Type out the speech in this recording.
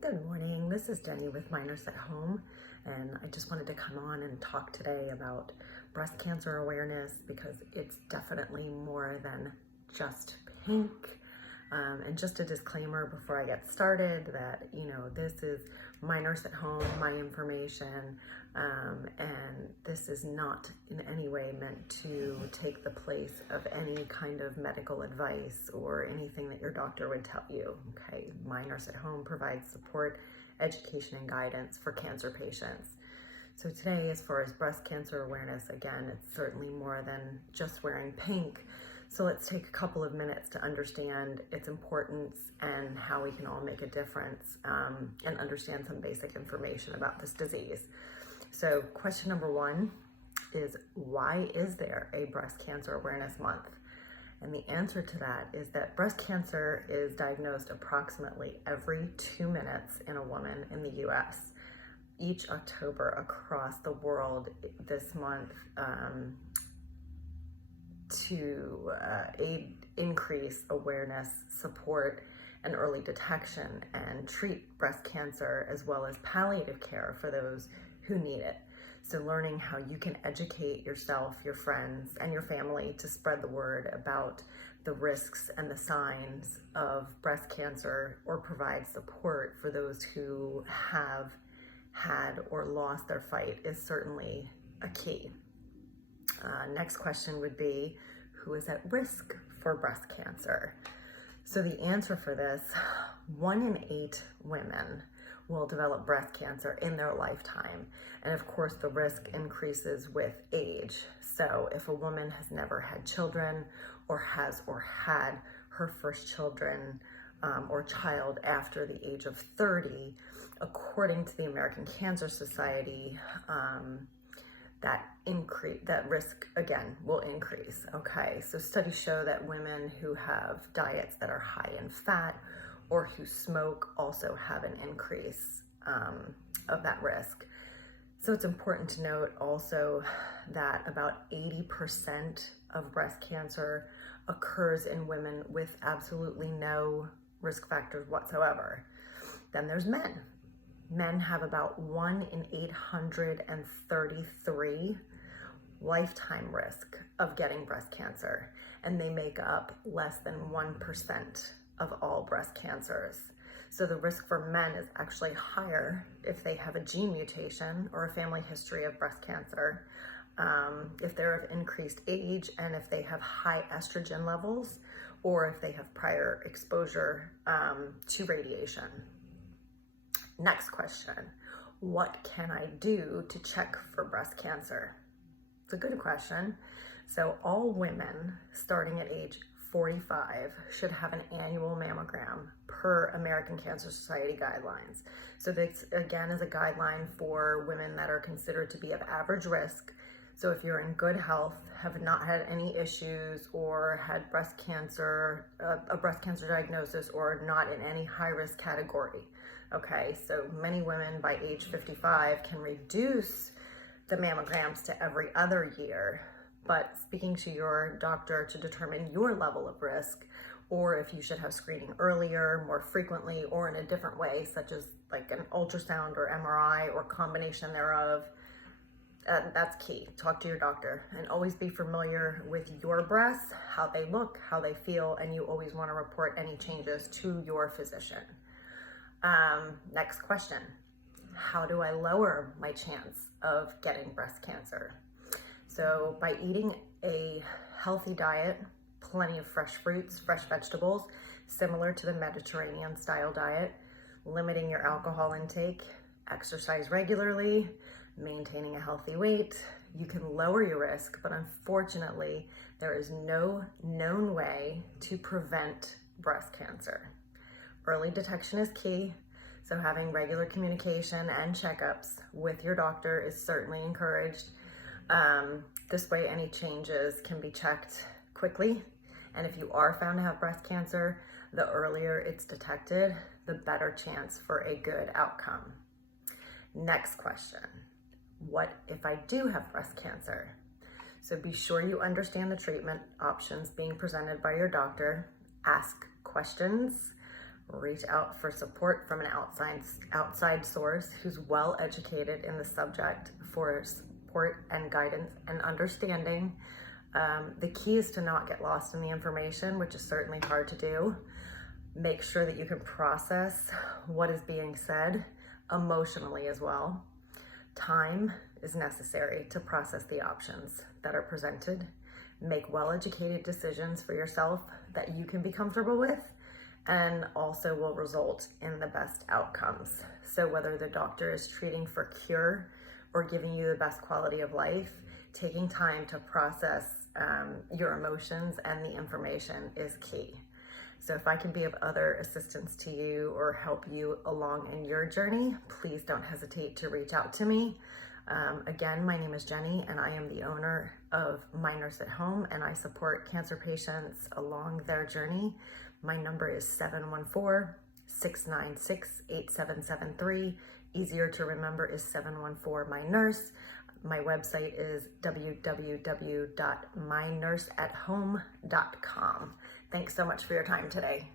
Good morning, this is Jenny with Minors at Home, and I just wanted to come on and talk today about breast cancer awareness because it's definitely more than just pink. And just a disclaimer before I get started that, this is Minors at Home, my information, and this is not in any way meant to take the place of any kind of medical advice or anything that your doctor would tell you, okay? Minors at Home provides support, education, and guidance for cancer patients. So today, as far as breast cancer awareness, again, it's certainly more than just wearing pink. So let's take a couple of minutes to understand its importance and how we can all make a difference and understand some basic information about this disease. So question number one is, why is there a Breast Cancer Awareness Month? And the answer to that is that breast cancer is diagnosed approximately every 2 minutes in a woman in the US. Each October across the world this month to increase awareness, support, and early detection and treat breast cancer, as well as palliative care for those who need it. So learning how you can educate yourself, your friends, and your family to spread the word about the risks and the signs of breast cancer, or provide support for those who have had or lost their fight, is certainly a key. Next question would be, who is at risk for breast cancer? So the answer for this, 1 in 8 women will develop breast cancer in their lifetime. And of course, the risk increases with age. So if a woman has never had children, or has or had her first children or child after the age of 30, according to the American Cancer Society, that risk again will increase. Okay, so studies show that women who have diets that are high in fat or who smoke also have an increase of that risk. So it's important to note also that about 80% of breast cancer occurs in women with absolutely no risk factors whatsoever. Then there's men. Men have about 1 in 833 lifetime risk of getting breast cancer, and they make up less than 1% of all breast cancers. So the risk for men is actually higher if they have a gene mutation or a family history of breast cancer, if they're of increased age, and if they have high estrogen levels, or if they have prior exposure to radiation. Next question, what can I do to check for breast cancer? It's a good question. So all women starting at age 45 should have an annual mammogram per American Cancer Society guidelines. So this again is a guideline for women that are considered to be of average risk. So if you're in good health, have not had any issues, or had breast cancer, a breast cancer diagnosis, or not in any high risk category. Okay, so many women by age 55 can reduce the mammograms to every other year, but speaking to your doctor to determine your level of risk, or if you should have screening earlier, more frequently, or in a different way, such as like an ultrasound or MRI or combination thereof, that's key. Talk to your doctor, and always be familiar with your breasts, how they look, how they feel, and you always want to report any changes to your physician. Next question, how do I lower my chance of getting breast cancer? So by eating a healthy diet, plenty of fresh fruits, fresh vegetables, similar to the Mediterranean style diet, limiting your alcohol intake, exercise regularly, maintaining a healthy weight, you can lower your risk. But unfortunately, there is no known way to prevent breast cancer. Early detection is key, so having regular communication and checkups with your doctor is certainly encouraged. This way, any changes can be checked quickly, and if you are found to have breast cancer, the earlier it's detected, the better chance for a good outcome. Next question, what if I do have breast cancer? So be sure you understand the treatment options being presented by your doctor. Ask questions. reach out for support from an outside source who's well educated in the subject for support and guidance and understanding. The key is to not get lost in the information, which is certainly hard to do. Make sure that you can process what is being said emotionally as well. Time is necessary to process the options that are presented. Make well-educated decisions for yourself that you can be comfortable with and also will result in the best outcomes. So whether the doctor is treating for cure or giving you the best quality of life, taking time to process your emotions and the information is key. So if I can be of other assistance to you or help you along in your journey, please don't hesitate to reach out to me. Again, my name is Jenny and I am the owner of My Nurse at Home, and I support cancer patients along their journey. My number is 714-696-8773. Easier to remember is 714-MY-NURSE. My website is www.mynurseathome.com. Thanks so much for your time today.